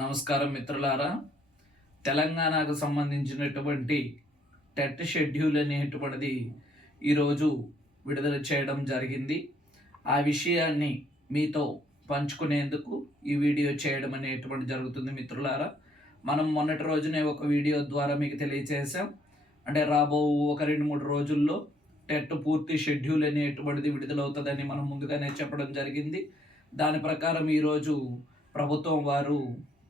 నమస్కారం మిత్రులారా. తెలంగాణకు సంబంధించినటువంటి టెట్ షెడ్యూల్ అనేటువంటిది ఈరోజు విడుదల చేయడం జరిగింది. ఆ విషయాన్ని మీతో పంచుకునేందుకు ఈ వీడియో చేయడం అనేటువంటి జరుగుతుంది మిత్రులారా. మనం మొన్నటి రోజునే ఒక వీడియో ద్వారా మీకు తెలియజేశాం అంటే రాబో ఒక రెండు మూడు రోజుల్లో టెట్ పూర్తి షెడ్యూల్ అనేటువంటిది విడుదలవుతుందని మనం ముందుగానే చెప్పడం జరిగింది. దాని ప్రకారం ఈరోజు ప్రభుత్వం వారు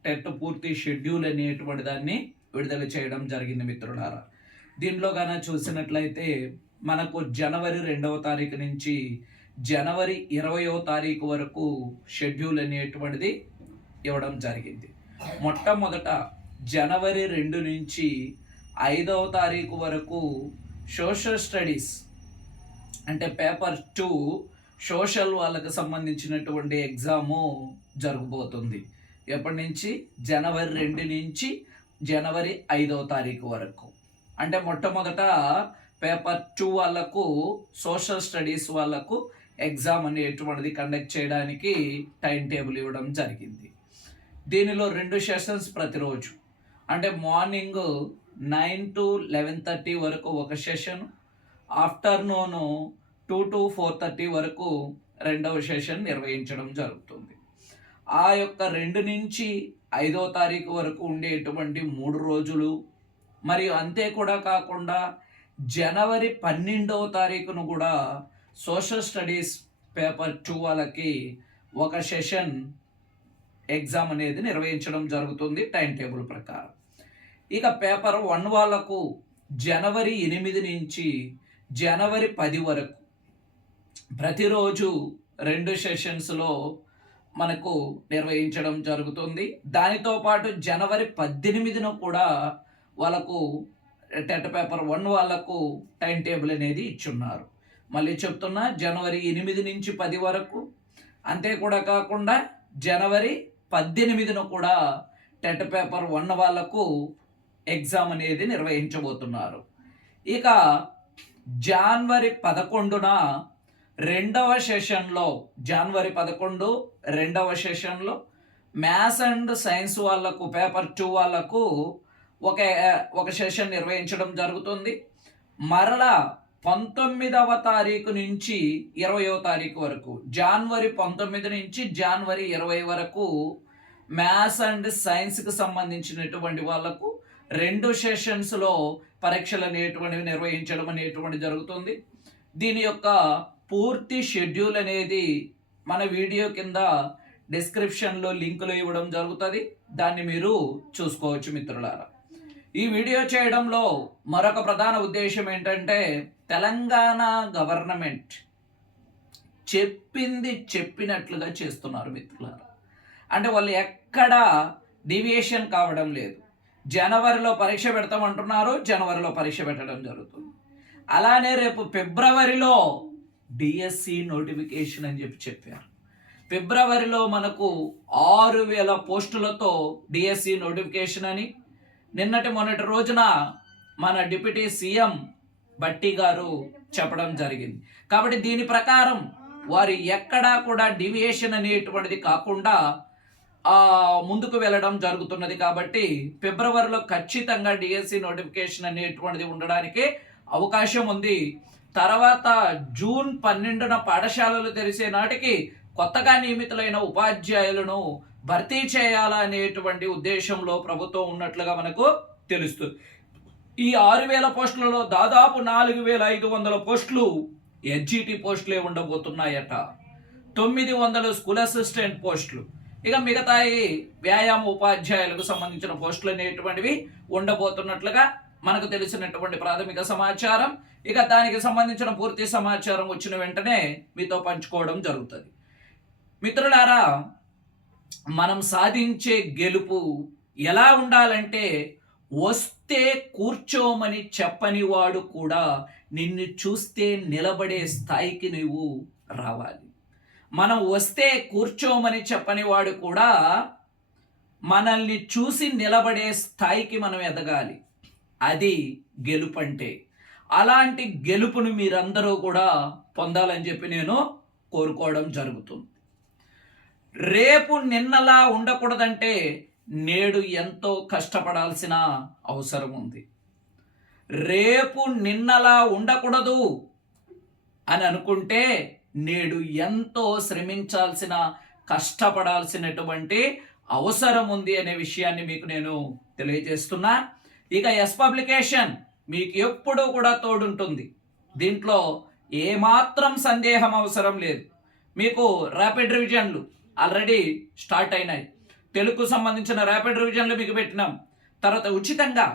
టెట్ పూర్తి షెడ్యూల్ అనేటువంటి దాన్ని విడుదల చేయడం జరిగింది మిత్రులారా. దీంట్లో గాన చూసినట్లయితే మనకు జనవరి రెండవ తారీఖు నుంచి జనవరి ఇరవయో తారీఖు వరకు షెడ్యూల్ అనేటువంటిది ఇవ్వడం జరిగింది. మొట్టమొదట జనవరి రెండు నుంచి ఐదవ తారీఖు వరకు సోషల్ స్టడీస్ అంటే పేపర్ టూ సోషల్ వాళ్ళకి సంబంధించినటువంటి ఎగ్జాము జరగబోతుంది. ఎప్పటి నుంచి? జనవరి రెండు నుంచి జనవరి ఐదవ తారీఖు వరకు. అంటే మొట్టమొదట పేపర్ టూ వాళ్ళకు సోషల్ స్టడీస్ వాళ్ళకు ఎగ్జామ్ అనేటువంటిది కండక్ట్ చేయడానికి టైం టేబుల్ ఇవ్వడం జరిగింది. దీనిలో రెండు సెషన్స్ ప్రతిరోజు. అంటే morning nine to eleven thirty వరకు ఒక session afternoon two to four thirty వరకు రెండవ సెషన్ నిర్వహించడం జరుగుతుంది. ఆ యొక్క రెండు నుంచి ఐదో తారీఖు వరకు ఉండేటువంటి మూడు రోజులు మరియు అంతే కూడా కాకుండా జనవరి పన్నెండవ తారీఖును కూడా సోషల్ స్టడీస్ పేపర్ టూ వాళ్ళకి ఒక సెషన్ ఎగ్జామ్ అనేది నిర్వహించడం జరుగుతుంది టైం టేబుల్ ప్రకారం. ఇక పేపర్ వన్ వాళ్ళకు జనవరి ఎనిమిది నుంచి జనవరి పది వరకు ప్రతిరోజు రెండు సెషన్స్లో మనకు నిర్వహించడం జరుగుతుంది. దానితో పాటు జనవరి పద్దెనిమిదిన కూడా వాళ్ళకు టెట్ పేపర్ వన్ వాళ్ళకు టైం టేబుల్ అనేది ఇచ్చున్నారు. మళ్ళీ చెప్తున్నా జనవరి ఎనిమిది నుంచి పది వరకు. అంతే కూడా కాకుండా జనవరి పద్దెనిమిదిన కూడా టెట్ పేపర్ వన్ వాళ్ళకు ఎగ్జామ్ అనేది నిర్వహించబోతున్నారు. ఇక జనవరి పదకొండున రెండవ సెషన్లో జనవరి పదకొండు రెండవ సెషన్లో మ్యాథ్స్ అండ్ సైన్స్ వాళ్ళకు పేపర్ టూ వాళ్ళకు ఒక ఒక సెషన్ నిర్వహించడం జరుగుతుంది. మరలా పంతొమ్మిదవ తారీఖు నుంచి ఇరవయో తారీఖు వరకు జనవరి పంతొమ్మిది నుంచి జనవరి ఇరవై వరకు మ్యాథ్స్ అండ్ సైన్స్కి సంబంధించినటువంటి వాళ్ళకు రెండు సెషన్స్లో పరీక్షలు అనేటువంటివి నిర్వహించడం అనేటువంటి జరుగుతుంది. దీని యొక్క పూర్తి షెడ్యూల్ అనేది మన వీడియో కింద డిస్క్రిప్షన్లో లింకులు ఇవ్వడం జరుగుతుంది. దాన్ని మీరు చూసుకోవచ్చు మిత్రులారా. ఈ వీడియో చేయడంలో మరొక ప్రధాన ఉద్దేశం ఏంటంటే తెలంగాణ గవర్నమెంట్ చెప్పింది చెప్పినట్లుగా చేస్తున్నారు మిత్రులారా. అంటే వాళ్ళు ఎక్కడా డివియేషన్ కావడం లేదు. జనవరిలో పరీక్ష పెడతామంటున్నారు జనవరిలో పరీక్ష పెట్టడం జరుగుతుంది. అలానే రేపు ఫిబ్రవరిలో డిఎస్సి నోటిఫికేషన్ అని చెప్పి చెప్పారు. ఫిబ్రవరిలో మనకు ఆరు వేల పోస్టులతో డిఎస్సి నోటిఫికేషన్ అని నిన్నటి మొన్నటి రోజున మన డిప్యూటీ సీఎం బట్టి గారు చెప్పడం జరిగింది. కాబట్టి దీని ప్రకారం వారు ఎక్కడా కూడా డివియేషన్ అనేటువంటిది కాకుండా ముందుకు వెళ్ళడం జరుగుతున్నది. కాబట్టి ఫిబ్రవరిలో ఖచ్చితంగా డిఎస్సి నోటిఫికేషన్ అనేటువంటిది ఉండడానికి అవకాశం ఉంది. తర్వాత జూన్ పన్నెండున పాఠశాలలు తెరిసే నాటికి కొత్తగా నియమితులైన ఉపాధ్యాయులను భర్తీ చేయాలనేటువంటి ఉద్దేశంలో ప్రభుత్వం ఉన్నట్లుగా మనకు తెలుస్తుంది. ఈ ఆరు వేల పోస్టులలో దాదాపు నాలుగు వేల ఐదు వందల పోస్టులు ఎడ్జిటి పోస్టులే ఉండబోతున్నాయట. తొమ్మిది వందల స్కూల్ అసిస్టెంట్ పోస్టులు. ఇక మిగతాయి వ్యాయామ ఉపాధ్యాయులకు సంబంధించిన పోస్టులు అనేటువంటివి ఉండబోతున్నట్లుగా మనకు తెలిసినటువంటి ప్రాథమిక సమాచారం. ఇక దానికి సంబంధించిన పూర్తి సమాచారం వచ్చిన వెంటనే మీతో పంచుకోవడం జరుగుతుంది. మిత్రులారా మనం సాధించే గెలుపు ఎలా ఉండాలంటే వస్తే కూర్చోమని చెప్పని వాడు కూడా నిన్ను చూస్తే నిలబడే స్థాయికి నువ్వు రావాలి. మనం వస్తే కూర్చోమని చెప్పని వాడు కూడా మనల్ని చూసి నిలబడే స్థాయికి మనం ఎదగాలి. అది గెలుపు అంటే అలాంటి గెలుపును మీరందరూ కూడా పొందాలని చెప్పి నేను కోరుకోవడం జరుగుతుంది. రేపు నిన్నలా ఉండకూడదంటే నేడు ఎంతో కష్టపడాల్సిన అవసరం ఉంది. రేపు నిన్నలా ఉండకూడదు అని అనుకుంటే నేడు ఎంతో శ్రమించాల్సిన కష్టపడాల్సినటువంటి అవసరం ఉంది అనే విషయాన్ని మీకు నేను తెలియజేస్తున్నా. ఇక ఎస్ పబ్లికేషన్ మీకు ఎప్పుడూ కూడా తోడుంటుంది. దీంట్లో ఏమాత్రం సందేహం అవసరం లేదు. మీకు ర్యాపిడ్ రివిజన్లు ఆల్రెడీ స్టార్ట్ అయినాయి. తెలుగు సంబంధించిన ర్యాపిడ్ రివిజన్లు మీకు పెట్టినాం. తర్వాత ఉచితంగా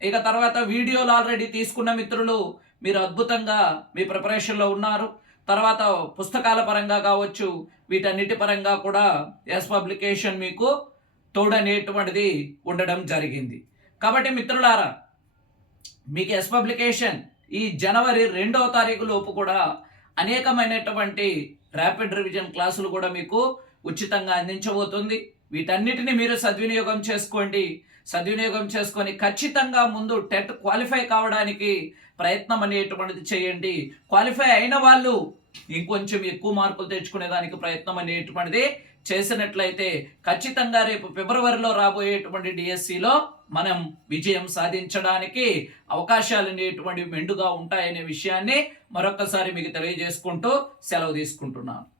ఇక తర్వాత వీడియోలు ఆల్రెడీ తీసుకున్న మిత్రులు మీరు అద్భుతంగా మీ ప్రిపరేషన్లో ఉన్నారు. తర్వాత పుస్తకాల పరంగా కావచ్చు వీటన్నిటి పరంగా కూడా ఎస్ పబ్లికేషన్ మీకు తోడనేటువంటిది ఉండడం జరిగింది. కాబట్టి మిత్రులారా మీకు ఎస్ పబ్లికేషన్ ఈ జనవరి రెండవ తారీఖు లోపు కూడా అనేకమైనటువంటి ర్యాపిడ్ రివిజన్ క్లాసులు కూడా మీకు ఉచితంగా అందించబోతుంది. వీటన్నిటిని మీరు సద్వినియోగం చేసుకోండి. సద్వినియోగం చేసుకొని ఖచ్చితంగా ముందు టెట్ క్వాలిఫై కావడానికి ప్రయత్నం అనేటువంటిది చేయండి. క్వాలిఫై అయిన వాళ్ళు ఇంకొంచెం ఎక్కువ మార్కులు తెచ్చుకునే దానికి ప్రయత్నం అనేటువంటిది చేసినట్లయితే ఖచ్చితంగా రేపు ఫిబ్రవరిలో రాబోయేటువంటి డిఎస్సిలో మనం విజయం సాధించడానికి అవకాశాలు అనేటువంటివి మెండుగా ఉంటాయనే విషయాన్ని మరొకసారి మీకు తెలియజేసుకుంటూ సెలవు తీసుకుంటున్నాను.